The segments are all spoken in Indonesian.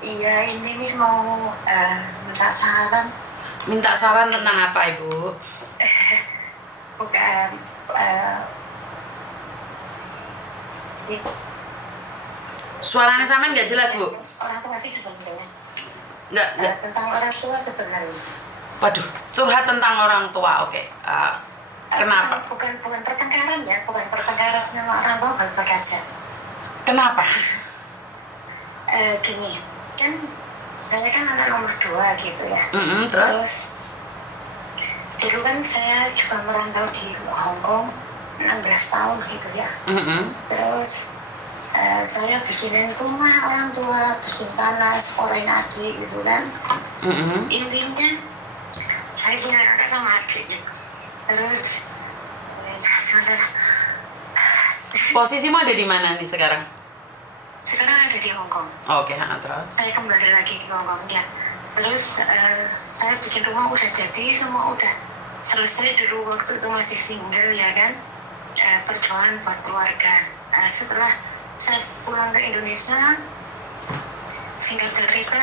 Iya, ini Miss mau minta saran. Minta saran tentang apa, Ibu? Bukan Suaranya sama nggak jelas, Bu? orang tua sih sebenarnya. Nggak. Tentang orang tua sebenarnya. Waduh, curhat tentang orang tua, oke. Kenapa? Bukan pertengkaran ya, bukan pertengkaran sama orang tua, baik-baik aja. Kenapa? Gini, kan saya kan anak nomor 2 gitu ya. Terus? Dulu kan saya juga merantau di Hong Kong 16 tahun gitu ya. Terus saya bikinin rumah orang tua, bikin tanah, sekolahin adik gitu kan. Intinya saya punya kakak sama adik gitu. Terus sebentar. Posisimu ada di mana nih sekarang? Sekarang ada di Hong Kong. Oke, terus? Saya kembali lagi ke Hong Kong ya. Terus saya bikin rumah udah jadi, semua udah selesai. Dulu waktu itu masih single ya kan, perjuangan buat keluarga. Setelah saya pulang ke Indonesia, singkat cerita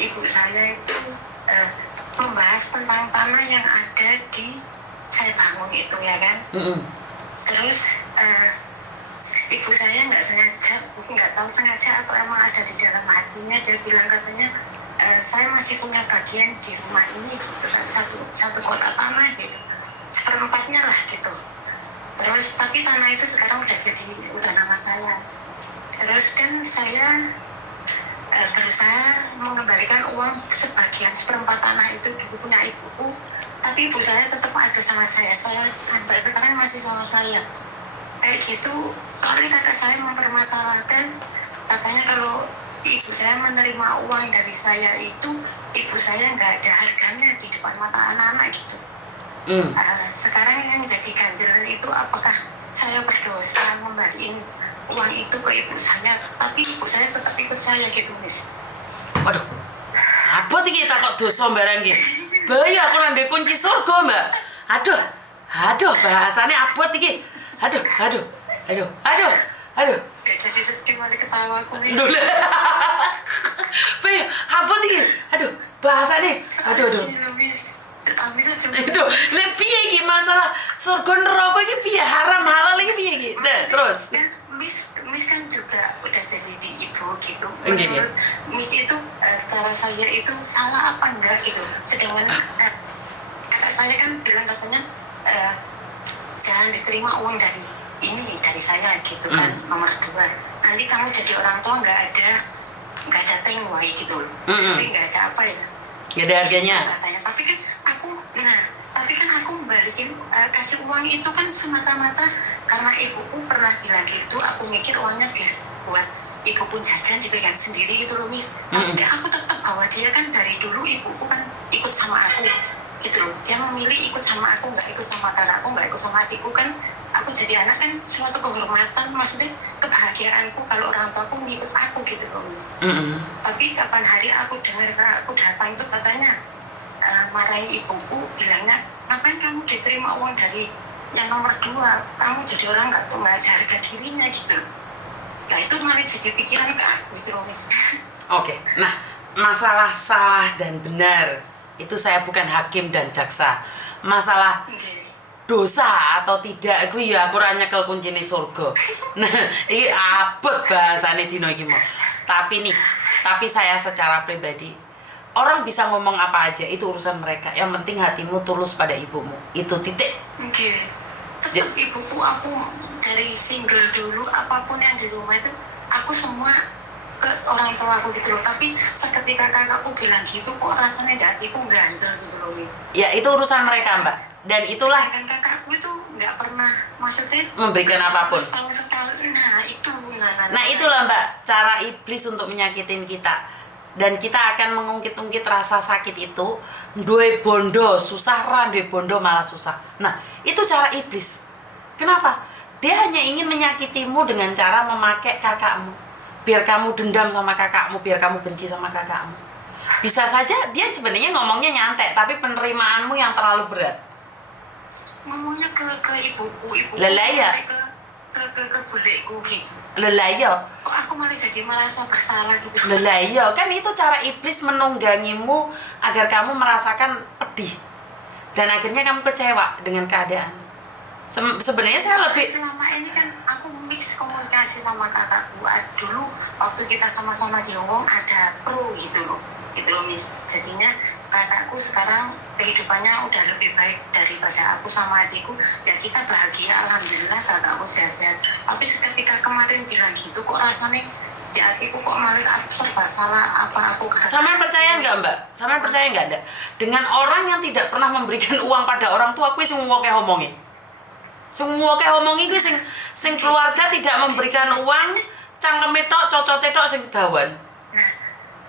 ibu saya itu membahas tentang tanah yang ada di saya bangun itu ya kan. Terus ibu saya nggak tahu sengaja atau emang ada di dalam hatinya, dia bilang katanya saya masih punya bagian di rumah ini gitu kan, satu kotak tanah gitu, 1/4-nya lah gitu. Terus tapi tanah itu sekarang udah nama saya. Terus kan saya berusaha mengembalikan uang sebagian 1/4 tanah itu dulu punya ibuku, tapi ibu saya tetap ada sama saya sampai sekarang masih sama saya kayak gitu. Soalnya kakak saya mempermasalahkan, katanya kalau ibu saya menerima uang dari saya itu, ibu saya nggak ada harganya di depan mata anak-anak gitu. Sekarang yang jadi ganjalan itu apakah saya berdosa ngembaliin uang itu ke ibu saya, tapi ibu saya tetap ikut saya gitu, Miss. Waduh, apa iki takok dosa barang iki? Bahaya aku ndek kunci surga, Mbak. Aduh, bahasane abot iki. Aduh. Gak jadi sedih malah ketawa aku, Miss. Bahaya, abot iki. Aduh, bahasane. Aduh. Itu, lek piye iki masalah surga neraka iki piye, haram halal iki piye iki? Terus. Miss kan juga udah jadi ibu gitu. Menurut Miss itu cara saya itu salah apa enggak gitu. Sedangkan kakak saya kan bilang katanya jangan diterima uang dari saya gitu kan, nomor 2. Nanti kamu jadi orang tua nggak ada tengwai gitu loh. Jadi nggak ada apa ya? Nggak ada harganya. Katanya. Tapi kan aku balikin kasih uang itu kan semata-mata karena ibuku pernah bilang gitu. Aku mikir uangnya biar buat ibuku jajan, dipegang sendiri gitu loh, Miss. Tapi aku tetap bahwa dia kan dari dulu ibuku kan ikut sama aku gitu loh. Dia memilih ikut sama aku, nggak ikut sama kakakku, nggak ikut sama adikku kan. Aku jadi anak kan suatu kehormatan, maksudnya kebahagiaanku kalau orang tuaku ngikut aku gitu loh, Miss. Tapi kapan hari aku dengar aku datang itu katanya marahin ibuku, bilangnya ngapain kamu diterima uang dari yang nomor 2, kamu jadi orang nggak ada harga dirinya gitu. Nah itu malah jadi pikiran ke aku gitu loh, Miss. Oke, nah masalah salah dan benar itu saya bukan hakim dan jaksa. Masalah dosa atau tidak aku ya aku nyekel kuncine surga. Nah, ini abot bahasane dino iki mau. Tapi saya secara pribadi, orang bisa ngomong apa aja itu urusan mereka. Yang penting hatimu tulus pada ibumu. Itu titik. Tetap ibuku, aku dari single dulu apapun yang di rumah itu aku semua ke orang tua aku gitu loh. Tapi seketika kakakku bilang gitu kok rasanya di hatiku ganjel gitu loh, Miss. Ya itu urusan mereka, Mbak. Dan itulah kan kakakku itu nggak pernah maksudnya memberikan apapun. Nah itulah Mbak, cara iblis untuk menyakitin kita. Dan kita akan mengungkit-ungkit rasa sakit itu. Duwe bondo susah, duwe bondo malah susah. Nah itu cara iblis. Kenapa? Dia hanya ingin menyakitimu dengan cara memakai kakakmu, biar kamu dendam sama kakakmu, biar kamu benci sama kakakmu. Bisa saja dia sebenarnya ngomongnya nyantai, tapi penerimaanmu yang terlalu berat. Ngomongnya ke ibuku Lelah ya? ke budekku gitu. Lelah ya? kok aku malah jadi merasa bersalah gitu. Lah iya, kan itu cara iblis menunggangimu agar kamu merasakan pedih. Dan akhirnya kamu kecewa dengan keadaan. Sebenarnya saya lebih selama ini kan aku mix komunikasi sama kakakku. Dulu waktu kita sama-sama di Hongkong ada pro gitu loh Miss. Jadinya kakakku sekarang kehidupannya udah lebih baik daripada aku sama adikku. Ya kita bahagia, alhamdulillah kakakku sehat-sehat. Tapi ketika kemarin bilang gitu kok rasanya di hatiku kok males, aku serba salah apa aku. Sama percaya nggak Mbak? Sama percaya nggak ada? Dengan orang yang tidak pernah memberikan uang pada orang tua, aku semua kayak ngomongin. Semua kayak ngomongin gue sing keluarga tidak memberikan uang, cangkeme tok, cocote tok sing dawan. Nah,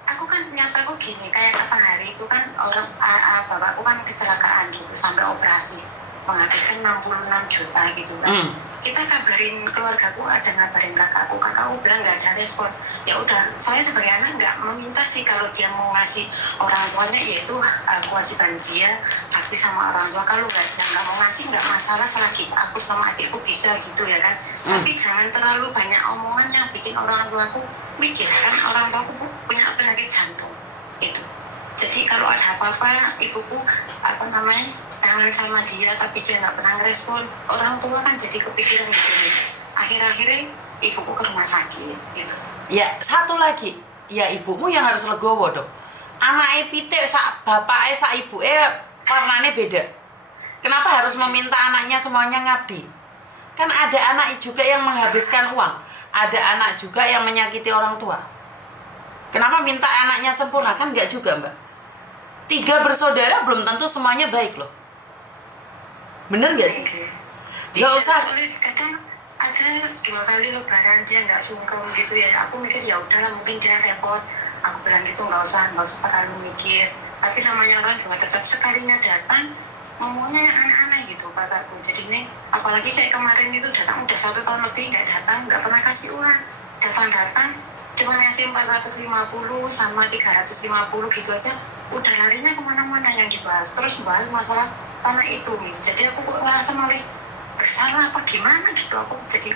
aku kan nyataku gini, kayak kapan hari itu kan orang bapakku kan kecelakaan gitu sampai operasi menghabiskan 66 juta gitu kan. Kita kabarin keluargaku, ada ngabarin kakakku bilang nggak ada respon. Ya udah, saya sebagai anak nggak meminta sih kalau dia mau ngasih orang tuanya, yaitu kewajiban dia bakti sama orang tua. Kalau nggak mau ngasih nggak masalah, selagi aku sama adikku bisa gitu ya kan. Tapi jangan terlalu banyak omongan yang bikin orang tuaku mikir, kan orang tuaku punya penyakit jantung itu. Jadi kalau ada apa-apa, ibuku tangan sama dia tapi dia nggak pernah ngerespon, orang tua kan jadi kepikiran gitu. Akhir-akhirnya ibuku ke rumah sakit gitu. Ya satu lagi, ya ibumu yang harus legowo dong. Anaknya pitik sak bapaknya sak ibunya warnanya beda. Kenapa harus meminta anaknya semuanya ngabdi? Kan ada anak juga yang menghabiskan uang, ada anak juga yang menyakiti orang tua. Kenapa minta anaknya sempurna? Kan nggak juga Mbak. 3 bersaudara belum tentu semuanya baik loh. Bener gak sih? Gak usah. Kadang ada 2 kali lebaran dia nggak sungkem gitu ya. Aku mikir ya udahlah, mungkin dia repot. Aku bilang gitu, nggak usah terlalu mikir. Tapi namanya orang juga tetap sekalinya datang ngomongnya yang aneh-aneh gitu kakakku. Jadi ini apalagi kayak kemarin itu datang udah 1 tahun lebih nggak datang, nggak pernah kasih uang. Datang cuma ngasih 450 sama 350 gitu aja. Udah larinya kemana-mana yang dibahas. Terus bahas masalah tanah itu nih. Jadi aku kok ngerasa malah bersalah apa gimana gitu. Aku jadi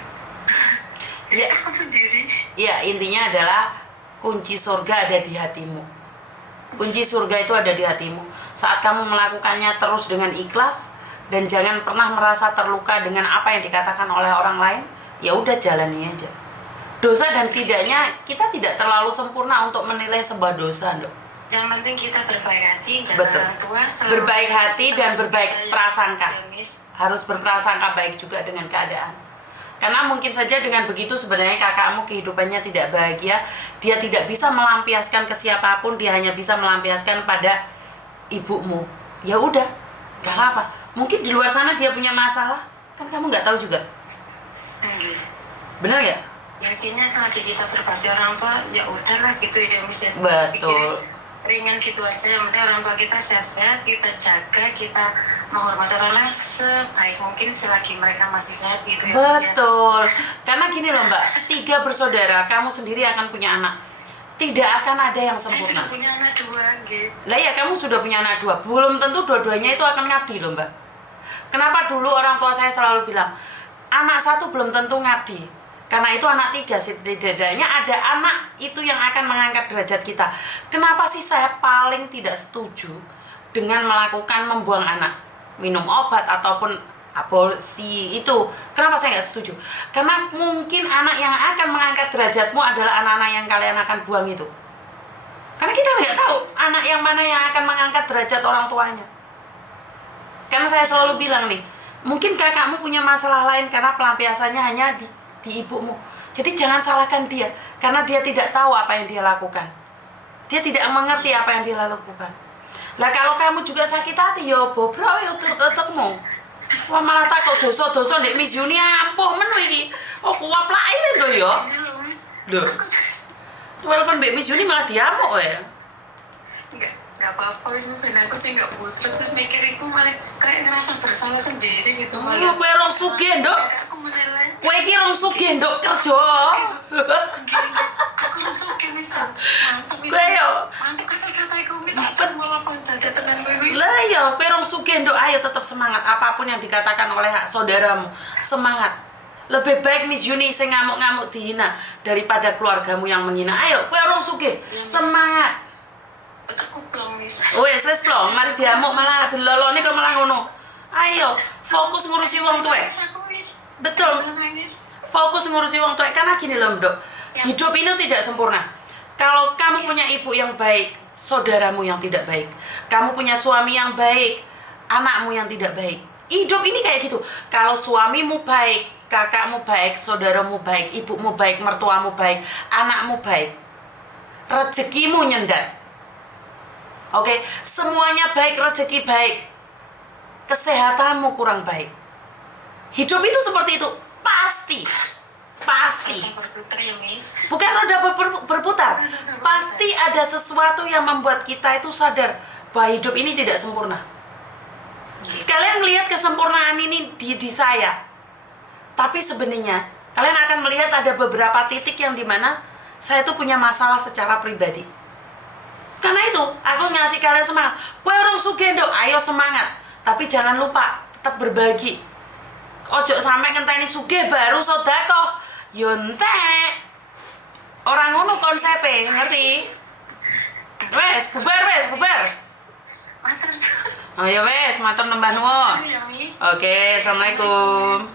ya, aku sendiri. Ya intinya adalah kunci surga ada di hatimu. Kunci surga itu ada di hatimu. Saat kamu melakukannya terus dengan ikhlas dan jangan pernah merasa terluka dengan apa yang dikatakan oleh orang lain, ya udah jalani aja. Dosa dan tidaknya kita tidak terlalu sempurna untuk menilai sebuah dosa, loh. Yang penting kita berbaik hati, jaga orang tua. Berbaik hati dan berbaik prasangka. Harus berprasangka baik juga dengan keadaan. Karena mungkin saja dengan begitu sebenarnya kakakmu kehidupannya tidak bahagia. Dia tidak bisa melampiaskan ke siapapun, dia hanya bisa melampiaskan pada ibumu. Ya udah, gak apa-apa. Mungkin di luar sana dia punya masalah, kan kamu nggak tahu juga. Bener nggak? Ya intinya selagi kita berbakti orang tua, ya udahlah gitu ya misalnya. Betul. Ringan gitu aja, yang penting orang tua kita sehat-sehat, kita jaga, kita menghormati orang lain sebaik mungkin selagi mereka masih sehat gitu ya. Betul. Karena gini loh Mbak, 3 bersaudara, kamu sendiri akan punya anak. Tidak akan ada yang sempurna. Saya sudah punya anak 2 gitu. Lah ya, kamu sudah punya anak 2. Belum tentu dua-duanya itu akan ngabdi loh Mbak. Kenapa dulu orang tua saya selalu bilang, anak 1 belum tentu ngabdi. Karena itu anak 3, setidaknya ada anak itu yang akan mengangkat derajat kita. Kenapa sih saya paling tidak setuju dengan melakukan membuang anak, minum obat ataupun aborsi itu? Kenapa saya nggak setuju? Karena mungkin anak yang akan mengangkat derajatmu adalah anak-anak yang kalian akan buang itu. Karena kita nggak tahu anak yang mana yang akan mengangkat derajat orang tuanya. Karena saya selalu bilang nih, mungkin kakakmu punya masalah lain karena pelampiasannya hanya di ibumu. Jadi jangan salahkan dia, karena dia tidak tahu apa yang dia lakukan. Dia tidak mengerti apa yang dia lakukan. Lah kalau kamu juga sakit hati, yo bobrok yo utekmu. Wah malah takut dosa-dosa ndek Miss Yuni ampuh men iki. Oh kuwaplake lho yo. Lho. Telepon Mbak Miss Yuni malah diamuk ya. Nggak apa-apa, itu aku sih nggak butuh. Terus mikiriku malah kayak ngerasa bersalah sendiri gitu. Malah kowe rong sugih nduk. Kowe iki rong sugih nduk kerja. Aku rong sugih wis mantap. Kowe yo mantap kata-kataku tak malah pancet tenan kowe wis. Lah ya kowe rong sugih nduk, ayo tetap semangat apapun yang dikatakan oleh saudaramu. Semangat. Lebih baik Miss Yuni sing ngamuk-ngamuk dihina daripada keluargamu yang menghina. Ayo, kowe orang sugih, semangat. Aku belum bisa. Wes plong, mari diamuk malah delolone kok malah ngono. Ayo, fokus ngurusi wong tuwek. Betul. Fokus ngurusi wong tuwek karena gini loh, Mbok. Hidup ini tidak sempurna. Kalau kamu punya ibu yang baik, saudaramu yang tidak baik. Kamu punya suami yang baik, anakmu yang tidak baik. Hidup ini kayak gitu. Kalau suamimu baik, kakakmu baik, saudaramu baik, ibumu baik, mertuamu baik, anakmu baik, rezekimu nyendat. Oke, semuanya baik, rezeki baik, kesehatanmu kurang baik. Hidup itu seperti itu, pasti. Berputar ya, Miss. Bukan roda berputar, pasti ada sesuatu yang membuat kita itu sadar bahwa hidup ini tidak sempurna. Sekalian melihat kesempurnaan ini di saya, tapi sebenarnya kalian akan melihat ada beberapa titik yang dimana saya tuh punya masalah secara pribadi. Karena itu, aku ngasih kalian semangat. Kowe orang sugih nduk, ayo semangat. Tapi jangan lupa tetap berbagi. Ojo sampai ngenteni sugih baru sedekah. Yo entek. Orang ngono konsepe, ngerti? Wes, bubar. Matur. Oh ya wes, matur nembah nuwun. Ya, Miss. Oke, assalamualaikum.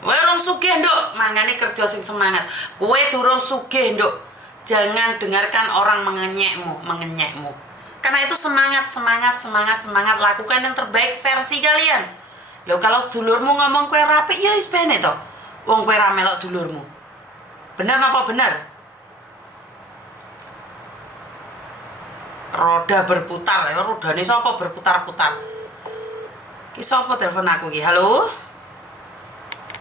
Kowe orang sugih nduk, mangane kerja sing semangat. Kowe durung sugih nduk. Jangan dengarkan orang mengenyekmu. Karena itu semangat. Lakukan yang terbaik versi kalian. Loh kalau dulurmu ngomong kue rapi, ya wis bene to. Wong kue ra melok dulurmu. Bener apa bener? Roda berputar, rodane sapa berputar-putar? Ki sapa telepon aku ki? Halo?